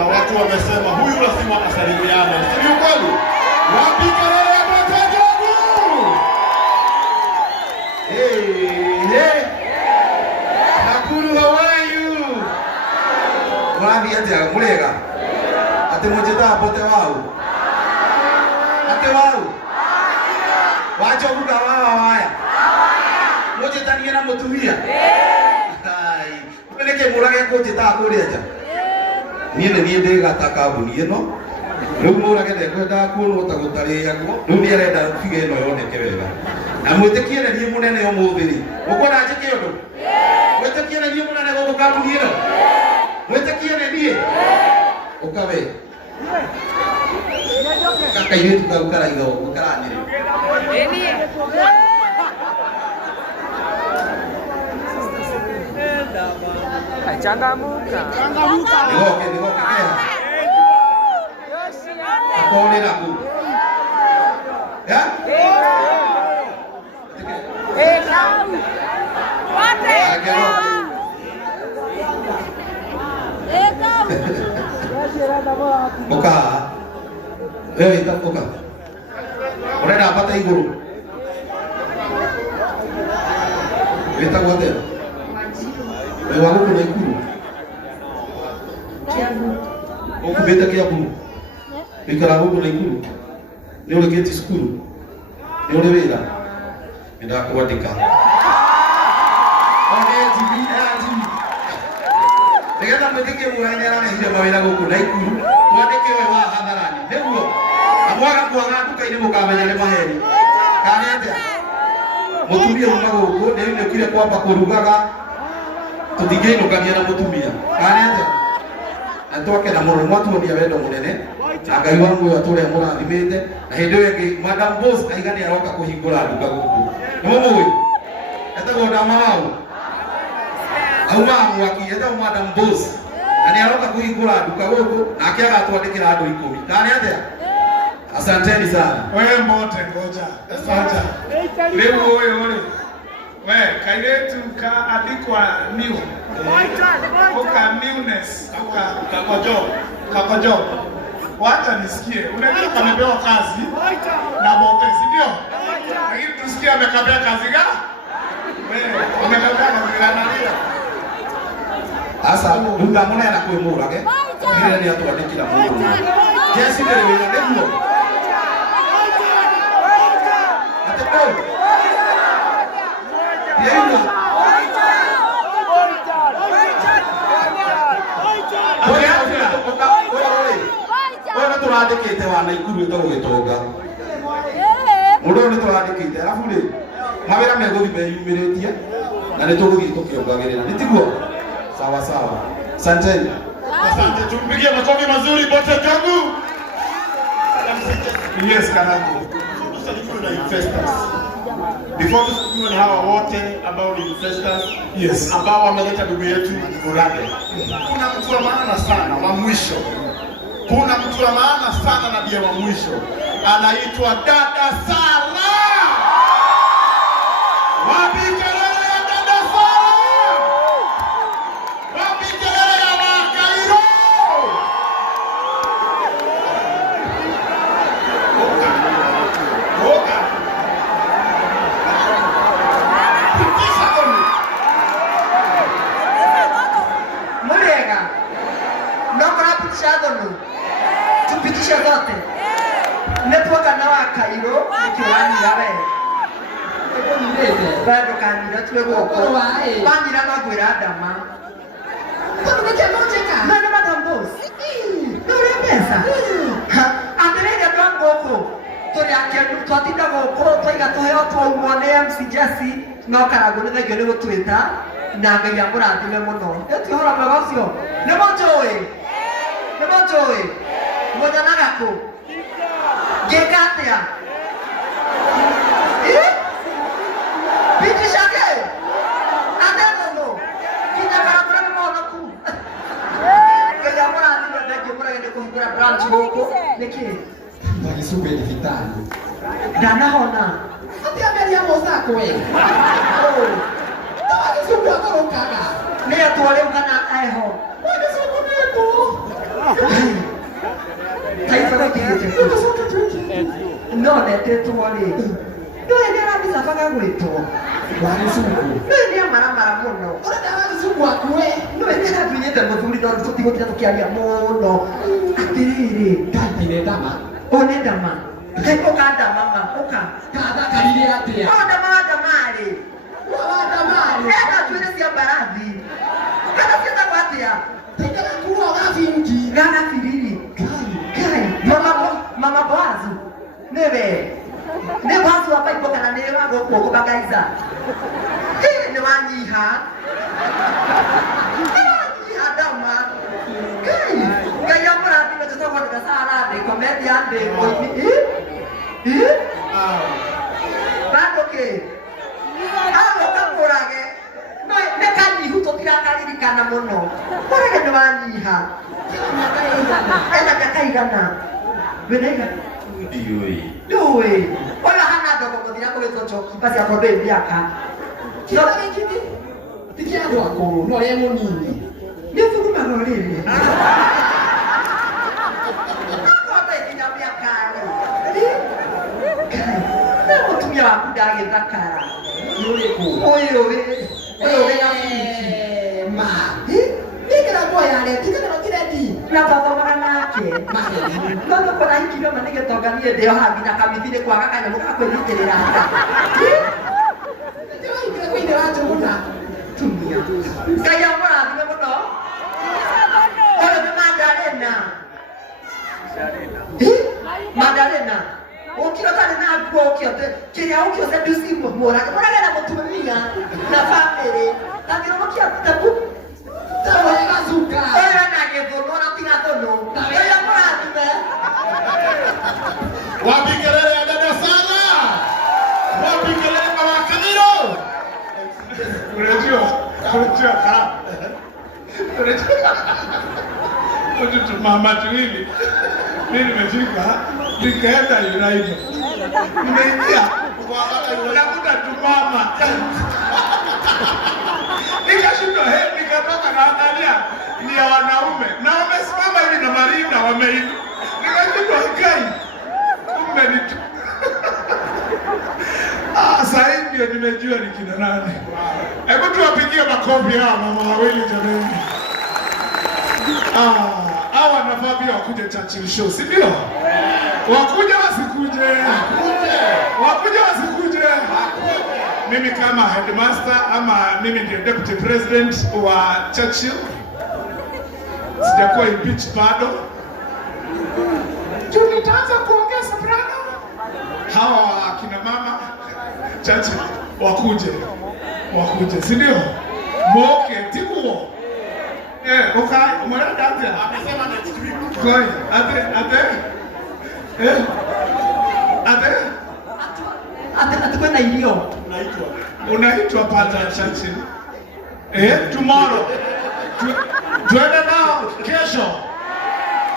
na watu wamesema huyu lazima asalimiane. Sio kweli? Wapi kelele ya mtajabu? Hey. Nakuru, how are you? Wapi aja mulega? Ate mojeta apote wao. Ate wao. Wacho kuka wao haya. Mojeta ni na mutumia. Hai. Peleke murage kojeta akuri aja. Niĩ ndĩgataka mbuni ĩno rĩu mũrage ndekwendaga kuonwo ta gũtarĩ yaguo rĩu nĩ arenda biga ĩno yoneke wega na mwĩtĩkie nĩ niĩ mũnene ũmũthĩ rĩ ũkwenda njĩke ũndũ mwĩtĩkie nĩ niĩ mũnene gũkũ kambuni ĩno mwĩtĩkie nĩ niĩ ũka we kakairĩtu kau karaiga ũguo karanĩrĩ Changamuka. Nigoke kaya. Akone naku. Ya? Kau. Wate. Kau. Buka. Kita buka. Udah dapat tai guru. Kita buat ya. Wangu kuna ikuru. Okubeta Kiambu. Ikarago kuna ikuru. Ni ule geti skuru. Ni ule wera. Nda kuandika. Oneti biaji. Tegeta mweteke muhanya na hira mawira goku na ikuru. Mwandike we wa hadharani. Neguo. Amwaga kuaga tukaine mukamenya ne maheri. Kanete. Mutumia umago ne ile kile kwamba kurugaga tutigeno kania na mutumia kanete atoke na murumo atuonia wendo munene Ngai wangu atore murathimite na hindi ĩngĩ Madam Boss aigani aroka kuhingura nduka guku nimumui etagwo ndamau auma mwaki etagwo Madam Boss na nĩ aroka kuhingura nduka guku nake agatwandĩkĩra andũ 10 kanete asanteni sana wewe mote ngoja asante leo wewe we kairetu ka adikwa new oka newness oka kakojo wacha nisikie unajua kamepewa kazi na bote si ndio lakini tusikie amekabia kazi gani wewe umekabia kazi gani asa nduga muna na kwimurage ngire ni atwandikira mundu kesi mbere wira niguo atako Oya turandikite wana ikuru ito gugitonga. Mundu ni turandikite arafu ri mawira meguthi meyumiritie na ni tuguthi tukiongagirira. Nitiguo? Sawa sawa. Asante. Asante, tumpigie makofi mazuri bote kangu. Yes, kanangu. Investors. Before tusikie hawa wote ambao ni investors, yes, ambao wameleta ndugu yetu Murage. Kuna mtu wa maana sana wa mwisho. Kuna mtu wa maana sana na bia wa mwisho. Anaitwa Dada Sala. Wapi kelele ya Dada Sala? Wapi kelele ya Wakairo? Oka. Mulega. No karapitishadono. Tupitisha zote. Netwoka na Wakairo nikiwani yawe. Bado kanira tuwe goko. Bandira magwira adama. Tunuke cheka. Nani Madam Boss? Nure pesa. Anderega twangoko. Turi akenu twatinda goko twiga tuheo twaumo ne MC Jesse no karago ne thagio ne gutwita na Ngai amurathime muno. Etihora mwagocio. Ne mojoe. Ne mojoe. Moja nagako. Gekatia. Biti shake. Adeno. Kina karabra mo ku. Ngai amurathime thagio murage ne kuhingura branch goko. Niki. Magisube vitani. Danahona. Ati amelia mozako wewe. Oh. Magisube akorokaga. Ni atwale ukana eho. Magisube neto. No netetwo rĩ. Ndoe nĩ arabisa banga gwĩtwo. Wazungu. Nĩ maramara mũno. Ũrenda wazungu akue. Ndoe nĩ arabinyĩte mũthuri no tũtigũtira tũkĩaria mũno. Atĩrĩrĩ, kandire ndama. One ndama. Uka ndama. Uka. Katha karire atĩa. Ndama rĩ. Ndama rĩ. Eka tuĩre cia mbarathi. Kana cia atĩa. Tekera kuo gafingi. Gana firiri. Kai. Mama Boazu. Nebe. Ne Boazu hapa ipo kana ne wako kubagaiza. Ni wanyiha. Adama. Kai ya mara ni mtoto wa kasara de comedian de Bado ke. Hapo kaporage. No ne kanyi huto tirakarikana muno. Porage ni wanyiha. Ela kakaigana. Venega. Doi. Ola hana dogo kodira ko beto kipasi ya kobe biaka. Kio kiti. Tikia wako no yemo nini. Ndio tukuma no nini. Ako bekinya biaka. Na kutumia wakudage zakara. Oyo we ya ma. Nikira kwa yale tikana kiredi. Na baba manake. Ndio kwa hiki ndio manake tonganie ndio habi na kamithire kwa kaka nyamu kakwithirira hata. Ndio ikira kwinde watu muna. Tumia. Kaya mwana ndio mno. Ole Magdalena. Magdalena. Ukira kana na kwa ukiote. Kile ukio sedusi mora. Mora na mutumia na family. Takiro mkia tabu. Tawa yazuka. Oya na ngevono na tinatono. Oya mwana tume. Wapi kelele ya dada sana? Wapi kelele kwa Kamilo? Unajua mama tuwili mimi nimefika nikaenda United nimeingia nakuta tu mama nikashindwa nikatoka naangalia ni ya wanaume na wamesimama hivi na marinda wameiva nikashindwa kai kumbe ni sasa ndio nimejua ni kina nani. Hebu tuwapigie makofi hawa mama wawili jamani. Hawa wanafaa pia wakuje Churchill show, si ndio? Wakuje wasikuje? Wakuje wasikuje? Mimi kama headmaster ama mimi ndio deputy president wa Churchill. Sijakuwa impeached bado. Tunitaanza kuongea soprano. Hawa kina mama Churchill wakuje, si ndio? Moke tikuo. Umeenda ate amesema next week. Koi, ate kwenda hiyo. Unaitwa pata Churchill. Tomorrow. Tuende nao kesho.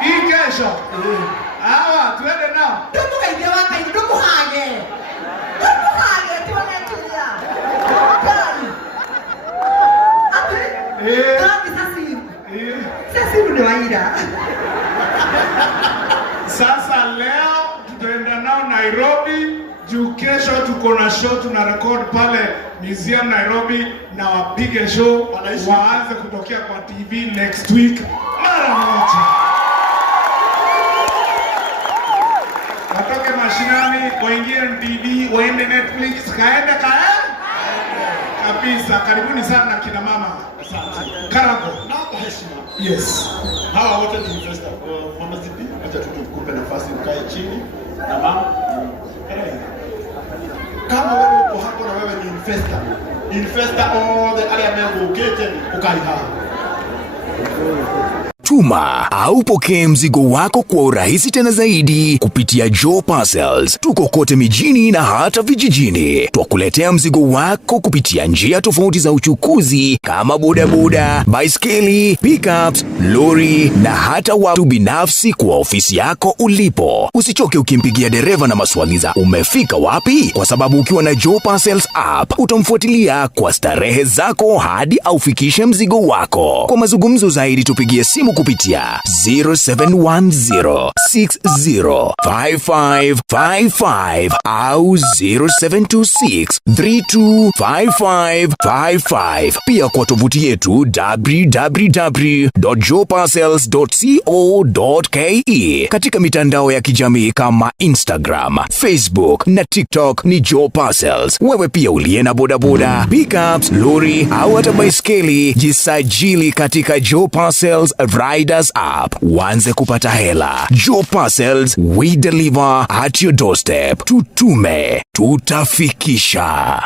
Hii kesho. Hawa tuende nao. Tumuka ide waka idumu hage. Tuwanetulia. Sasa ndio waida. Sasa leo tutaenda nao Nairobi, juu kesho tuko na show tuna record pale Museum Nairobi na wapige show waanze kutokea kwa TV next week mara moja. Watoke mashinani, waingie TV, waende Netflix, kaende kabisa. Karibuni sana kina mama. Asante. Karago. Naomba heshima. Yes. Hawa wote ni investor. Mama Zipi, acha tukupe nafasi ukae chini. Na mama. Kama wewe uko hapo na wewe ni investor all the area member ukete ukai hapa. Tuma au pokee mzigo wako kwa urahisi tena zaidi kupitia Joe Parcels. Tuko kote mijini na hata vijijini. Twakuletea mzigo wako kupitia njia tofauti za uchukuzi kama bodaboda, baiskeli, pickups, lori na hata watu binafsi kwa ofisi yako ulipo. Usichoke ukimpigia dereva na maswali za umefika wapi, kwa sababu ukiwa na Joe Parcels app utamfuatilia kwa starehe zako hadi aufikishe mzigo wako. Kwa mazungumzo zaidi tupigie simu kupitia 0710605555 au 0726325555. Pia kwa tovuti yetu www.joeparcels.co.ke. Katika mitandao ya kijamii kama Instagram, Facebook na TikTok ni Joe Parcels. Wewe pia uliye na bodaboda, pickups, lori au hata baiskeli, jisajili katika Joe Parcels Riders app. Uanze kupata hela. Joe Parcels, we deliver at your doorstep. Tutume, tutafikisha.